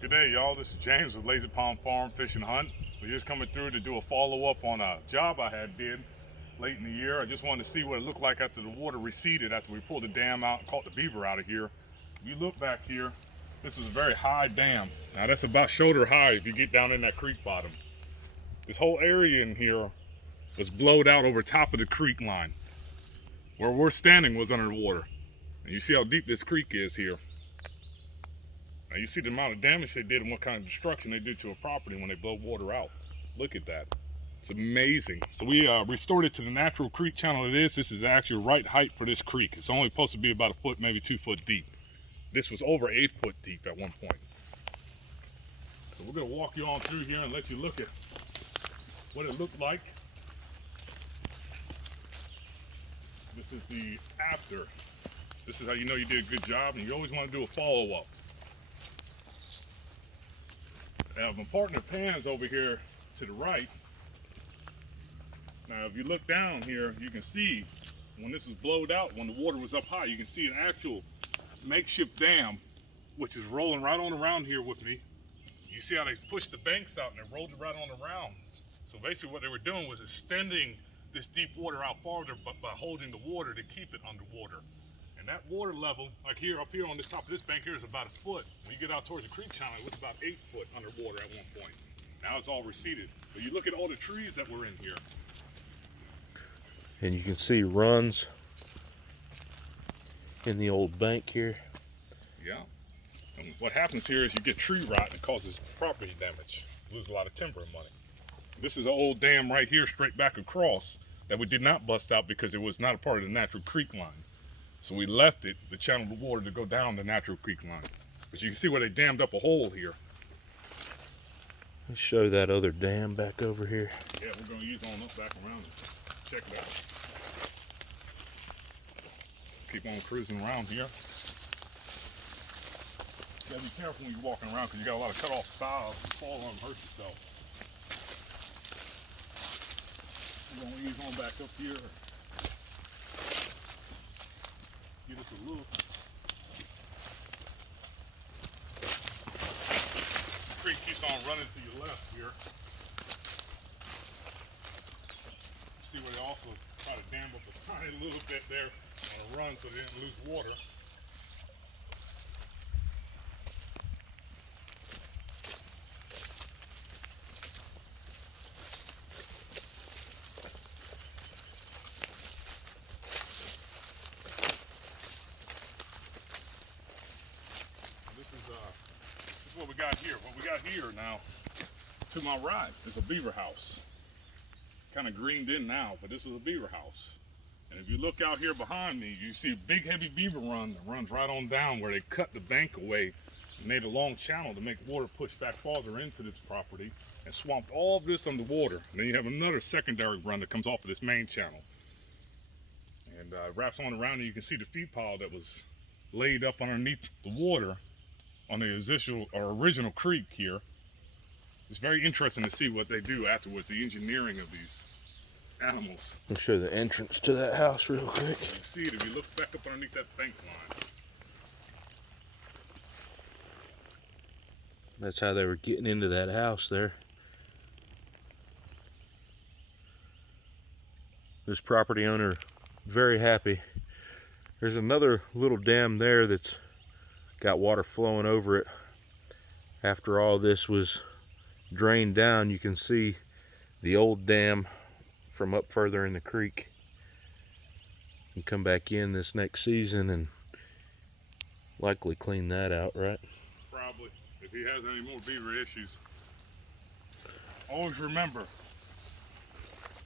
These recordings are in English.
Good day, y'all. This is James with lazypondfarm Fish and Hunt. We're just coming through to do a follow-up on a job I had did late in the year. I just wanted to see what it looked like after the water receded, after we pulled the dam out and caught the beaver out of here. If you look back here, this is a very high dam. Now that's about shoulder high if you get down in that creek bottom. This whole area in here was blowed out over top of the creek line. Where we're standing was underwater. And you see how deep this creek is here. Now you see the amount of damage they did and what kind of destruction they did to a property when they blow water out. Look at that. It's amazing. So we restored it to the natural creek channel it is. This is the actual right height for this creek. It's only supposed to be about a foot, maybe 2 foot deep. This was over 8 foot deep at one point. So we're gonna walk you on through here and let you look at what it looked like. This is the after. This is how you know you did a good job, and you always want to do a follow-up. Now my partner Pan's over here to the right. Now if you look down here, you can see when this was blowed out, when the water was up high, you can see an actual makeshift dam, which is rolling right on around here with me. You see how they pushed the banks out and they rolled it right on around. So basically what they were doing was extending this deep water out farther, but by holding the water to keep it underwater. And that water level, like here, up here on this top of this bank here, is about a foot. When you get out towards the creek channel, it was about 8 foot underwater at one point. Now it's all receded. But you look at all the trees that were in here. And you can see runs in the old bank here. Yeah. And what happens here is you get tree rot and it causes property damage. You lose a lot of timber and money. This is an old dam right here, straight back across, that we did not bust out because it was not a part of the natural creek line. So we left it, the channel of water, to go down the natural creek line. But you can see where they dammed up a hole here. Let's show that other dam back over here. Yeah, we're going to use on up back around it. Check it out. Keep on cruising around here. You gotta be careful when you're walking around because you got a lot of cut off stiles. You fall on and hurt yourself. We're going to ease on back up here. Give us a look. The creek keeps on running to your left here. See where they also try to dam up a tiny little bit there on a run so they didn't lose water. This is what we got here. What we got here now, to my right, is a beaver house. Kind of greened in now, but this is a beaver house. And if you look out here behind me, you see a big heavy beaver run that runs right on down where they cut the bank away and made a long channel to make water push back farther into this property and swamped all of this underwater. And then you have another secondary run that comes off of this main channel. And wraps on around, and you can see the feed pile that was laid up underneath the water on the original creek here. It's very interesting to see what they do afterwards, the engineering of these animals. I'll show the entrance to that house real quick. You can see it if you look back up underneath that bank line. That's how they were getting into that house there. This property owner, very happy. There's another little dam there that's got water flowing over it. After all this was drained down, you can see the old dam from up further in the creek. You can come back in this next season and likely clean that out, right? Probably, if he has any more beaver issues. Always remember,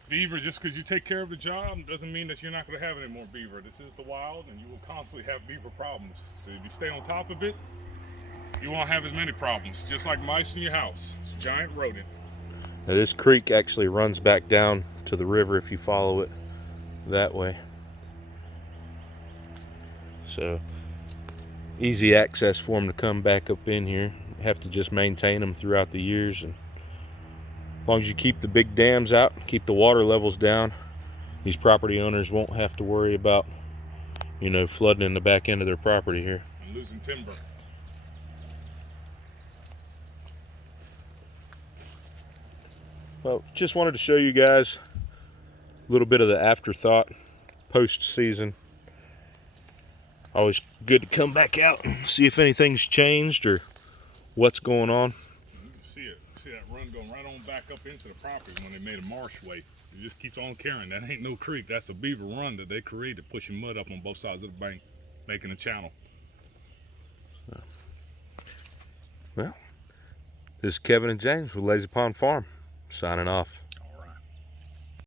beaver, just because you take care of the job doesn't mean that you're not going to have any more beaver. This is the wild, and you will constantly have beaver problems. So if you stay on top of it, you won't have as many problems. Just like mice in your house. It's a giant rodent. Now this creek actually runs back down to the river if you follow it that way. So easy access for them to come back up in here. You have to just maintain them throughout the years, and as long as you keep the big dams out, keep the water levels down, these property owners won't have to worry about, you know, flooding in the back end of their property here. And losing timber. Well, just wanted to show you guys a little bit of the afterthought post-season. Always good to come back out and see if anything's changed or what's going on. You can see it. See that run going right on back up into the property when they made a marshway. It just keeps on carrying. That ain't no creek. That's a beaver run that they created, pushing mud up on both sides of the bank, making a channel. Well, this is Kevin and James with Lazy Pond Farm, signing off.